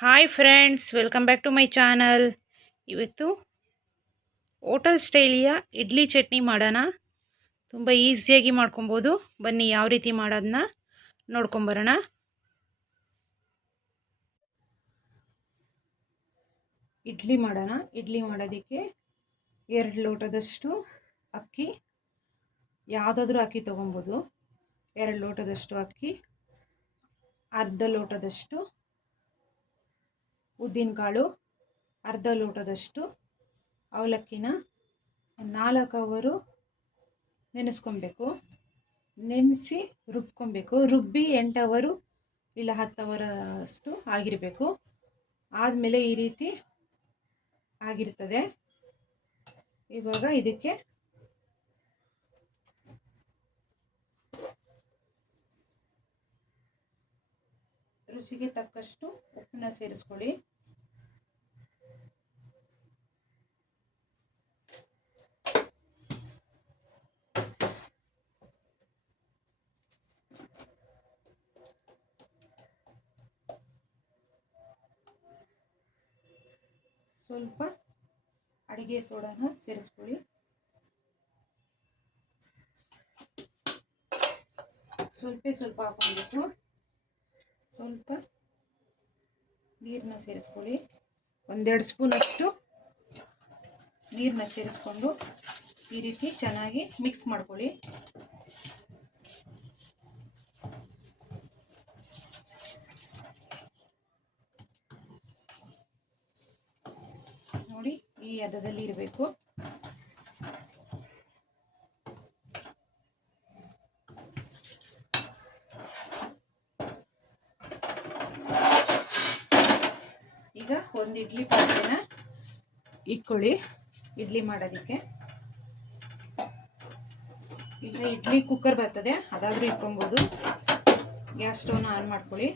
Hi friends, welcome back to my channel. ಇವತ್ತು hotel ಸ್ಟೈಲಿಯ ಇಡ್ಲಿ ಚಟ್ನಿ ಮಾಡೋಣ. ತುಂಬ ಈಸಿಯಾಗಿ ಮಾಡ್ಕೊಬೋದು. ಬನ್ನಿ ಯಾವ ರೀತಿ ಮಾಡೋದನ್ನ ನೋಡ್ಕೊಂಬರೋಣ. ಇಡ್ಲಿ ಮಾಡೋಣ. ಇಡ್ಲಿ ಮಾಡೋದಕ್ಕೆ 2 ಲೋಟದಷ್ಟು ಅಕ್ಕಿ, ಯಾವುದಾದ್ರೂ ಅಕ್ಕಿ ತೊಗೊಬೋದು. 2 ಲೋಟದಷ್ಟು ಅಕ್ಕಿ, ಅರ್ಧ ಲೋಟದಷ್ಟು ಉದ್ದಿನಕಾಳು, ಅರ್ಧ ಲೋಟದಷ್ಟು ಅವಲಕ್ಕಿನ 4 ಅವರು ನೆನೆಸ್ಕೊಬೇಕು. ನೆನೆಸಿ ರುಬ್ಕೊಬೇಕು. ರುಬ್ಬಿ 8 ಅವರು ಇಲ್ಲ 10 ಅವರಷ್ಟು ಆಗಿರಬೇಕು. ಆದಮೇಲೆ ಈ ರೀತಿ ಆಗಿರ್ತದೆ. ಇವಾಗ ಇದಕ್ಕೆ ರುಚಿಗೆ ತಕ್ಕಷ್ಟು ಉಪ್ಪನ್ನ ಸೇರಿಸ್ಕೊಳ್ಳಿ. ಸ್ವಲ್ಪ ಅಡಿಗೆ ಸೋಡಾನ ಸೇರಿಸ್ಕೊಳ್ಳಿ. ಸ್ವಲ್ಪ ಹಾಕೊಳ್ಬೇಕು. ಸ್ವಲ್ಪ ನೀರನ್ನ ಸೇರಿಸ್ಕೊಳ್ಳಿ. 1-2 ಸ್ಪೂನಷ್ಟು ನೀರನ್ನ ಸೇರಿಸ್ಕೊಂಡು ಈ ರೀತಿ ಚೆನ್ನಾಗಿ ಮಿಕ್ಸ್ ಮಾಡ್ಕೊಳ್ಳಿ. ನೋಡಿ, ಈ ಹದದಲ್ಲಿ ಇರಬೇಕು. ಈಗ ಒಂದು ಇಡ್ಲಿ ಪಾತ್ರೆನ ಇಟ್ಕೊಳ್ಳಿ ಇಡ್ಲಿ ಮಾಡೋದಕ್ಕೆ. ಈಗ ಇಡ್ಲಿ ಕುಕ್ಕರ್ ಬರ್ತದೆ, ಅದಾದರೂ ಇಟ್ಕೊಬೋದು. ಗ್ಯಾಸ್ ಸ್ಟವ್ನ ಆನ್ ಮಾಡ್ಕೊಳ್ಳಿ.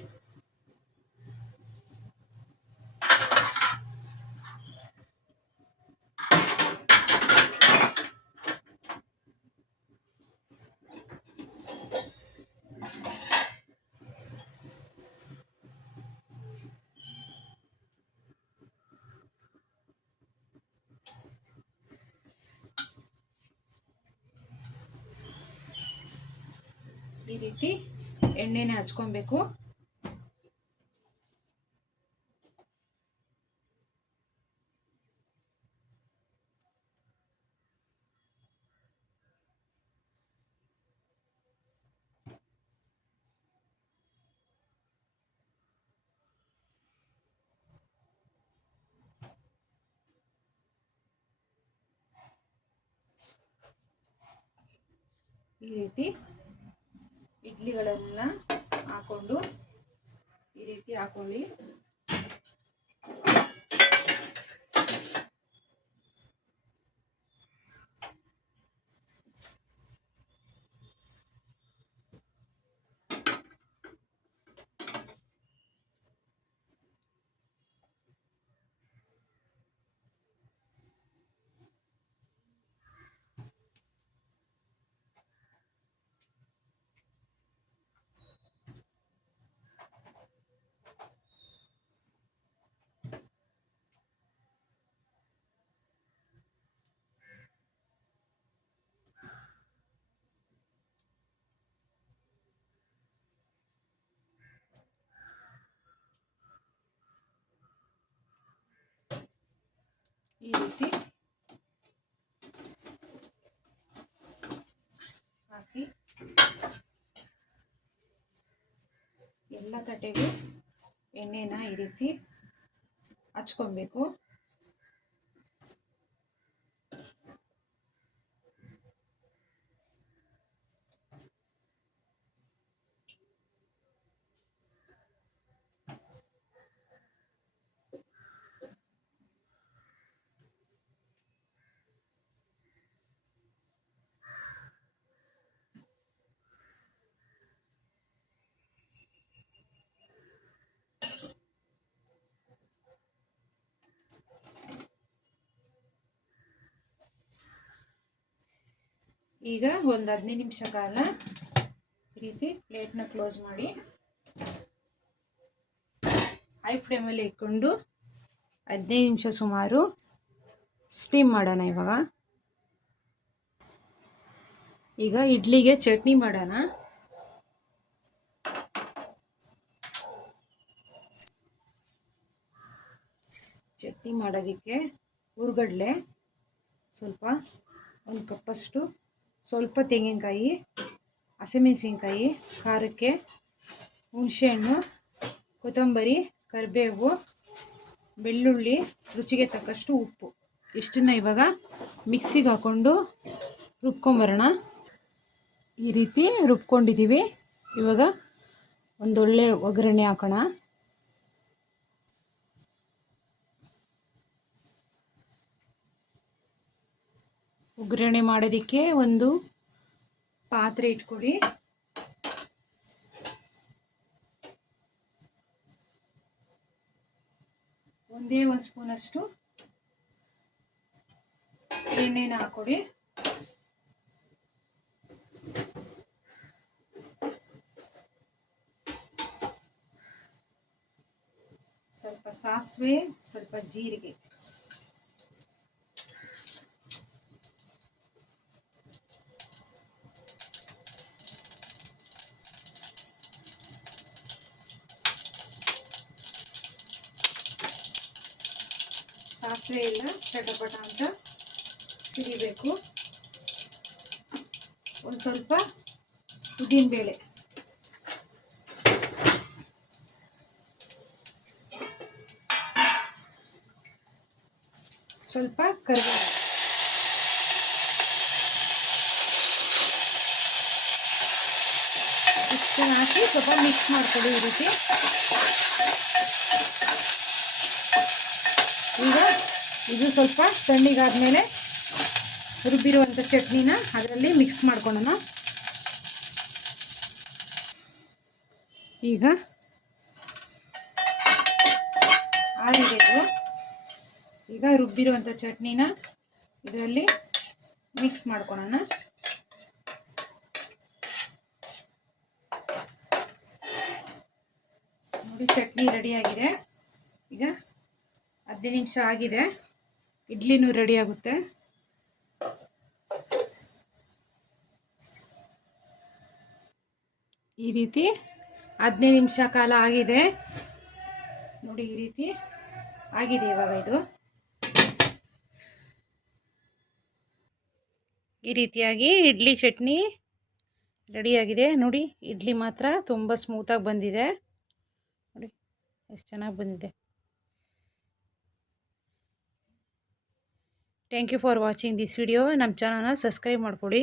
ಈ ರೀತಿ ಎಣ್ಣೆನ ಹಚ್ಕೊಬೇಕು. ಈ ರೀತಿ ಇಡ್ಲಿಗಳನ್ನ ಹಾಕೊಂಡು ಈ ರೀತಿ ಹಾಕೊಳ್ಳಿ. ಈ ರೀತಿ ಹಾಕಿ ಎಲ್ಲ ತಟ್ಟೆಗೂ ಎಣ್ಣೆನ ಈ ರೀತಿ ಹಚ್ಕೊಬೇಕು. ಈಗ ಒಂದು 15 ನಿಮಿಷ ಕಾಲ ಈ ರೀತಿ ಪ್ಲೇಟ್ನ ಕ್ಲೋಸ್ ಮಾಡಿ ಹೈ ಫ್ಲೇಮಲ್ಲಿ ಇಟ್ಕೊಂಡು 15 ನಿಮಿಷ ಸುಮಾರು ಸ್ಟೀಮ್ ಮಾಡೋಣ. ಈಗ ಇಡ್ಲಿಗೆ ಚಟ್ನಿ ಮಾಡೋಣ. ಚಟ್ನಿ ಮಾಡೋದಕ್ಕೆ ಹುರ್ಗಡ್ಲೆ ಸ್ವಲ್ಪ, 1 ಕಪ್ಪಷ್ಟು, ಸ್ವಲ್ಪ ತೆಂಗಿನಕಾಯಿ, ಹಸಿಮೆಣಸಿನ್ಕಾಯಿ, ಖಾರಕ್ಕೆ ಹುಣಸೆಹಣ್ಣು, ಕೊತ್ತಂಬರಿ, ಕರಿಬೇವು, ಬೆಳ್ಳುಳ್ಳಿ, ರುಚಿಗೆ ತಕ್ಕಷ್ಟು ಉಪ್ಪು, ಇಷ್ಟನ್ನು ಇವಾಗ ಮಿಕ್ಸಿಗೆ ಹಾಕ್ಕೊಂಡು ರುಬ್ಕೊಂಬರೋಣ. ಈ ರೀತಿ ರುಬ್ಕೊಂಡಿದ್ದೀವಿ. ಇವಾಗ ಒಂದೊಳ್ಳೆ ಒಗ್ಗರಣೆ ಹಾಕೋಣ. ಒಗ್ಗರಣೆ ಮಾಡೋದಕ್ಕೆ ಒಂದು ಪಾತ್ರೆ ಇಟ್ಕೊಳ್ಳಿ. ಒಂದೇ 1 ಸ್ಪೂನಷ್ಟು ಎಣ್ಣೆನ ಹಾಕೊಳ್ಳಿ. ಸ್ವಲ್ಪ ಸಾಸಿವೆ, ಸ್ವಲ್ಪ ಜೀರಿಗೆ, ಸಾಸಿವೆ ಎಲ್ಲ ಚಟಪಟ ಅಂತ ಸಿಡಿಬೇಕು. ಒಂದು ಸ್ವಲ್ಪ ಉದ್ದಿನಬೇಳೆ, ಸ್ವಲ್ಪ ಕರಿಬೇವು, ಇಷ್ಟನ್ನು ಹಾಕಿ ಸ್ವಲ್ಪ ಮಿಕ್ಸ್ ಮಾಡ್ಕೊಳ್ಳಿ ಈ ರೀತಿ. ಈಗ ಇದು ಸ್ವಲ್ಪ ತಣ್ಣಗಾದ್ಮೇಲೆ ರುಬ್ಬಿರುವಂಥ ಚಟ್ನಿನ ಅದರಲ್ಲಿ ಮಿಕ್ಸ್ ಮಾಡ್ಕೊಳ್ಳೋಣ. ಈಗ ಆರಿದೆ ಇದು. ಈಗ ರುಬ್ಬಿರುವಂಥ ಚಟ್ನಿನ ಇದರಲ್ಲಿ ಮಿಕ್ಸ್ ಮಾಡ್ಕೊಳ್ಳೋಣ. ನೋಡಿ, ಚಟ್ನಿ ರೆಡಿಯಾಗಿದೆ. ಈಗ 15 ನಿಮಿಷ ಆಗಿದೆ. ಇಡ್ಲಿನೂ ರೆಡಿ ಆಗುತ್ತೆ. ಈ ರೀತಿ 15 ನಿಮಿಷ ಕಾಲ ಆಗಿದೆ ನೋಡಿ. ಈ ರೀತಿ ಆಗಿದೆ ಇವಾಗ. ಇದು ಈ ರೀತಿಯಾಗಿ ಇಡ್ಲಿ ಚಟ್ನಿ ರೆಡಿಯಾಗಿದೆ ನೋಡಿ. ಇಡ್ಲಿ ಮಾತ್ರ ತುಂಬ ಸ್ಮೂತಾಗಿ ಬಂದಿದೆ ನೋಡಿ, ಎಷ್ಟು ಚೆನ್ನಾಗಿ ಬಂದಿದೆ. Thank you for watching this video. ನಮ್ಮ ಚಾನಲ್ನ ಸಬ್ಸ್ಕ್ರೈಬ್ ಮಾಡ್ಕೊಳ್ಳಿ.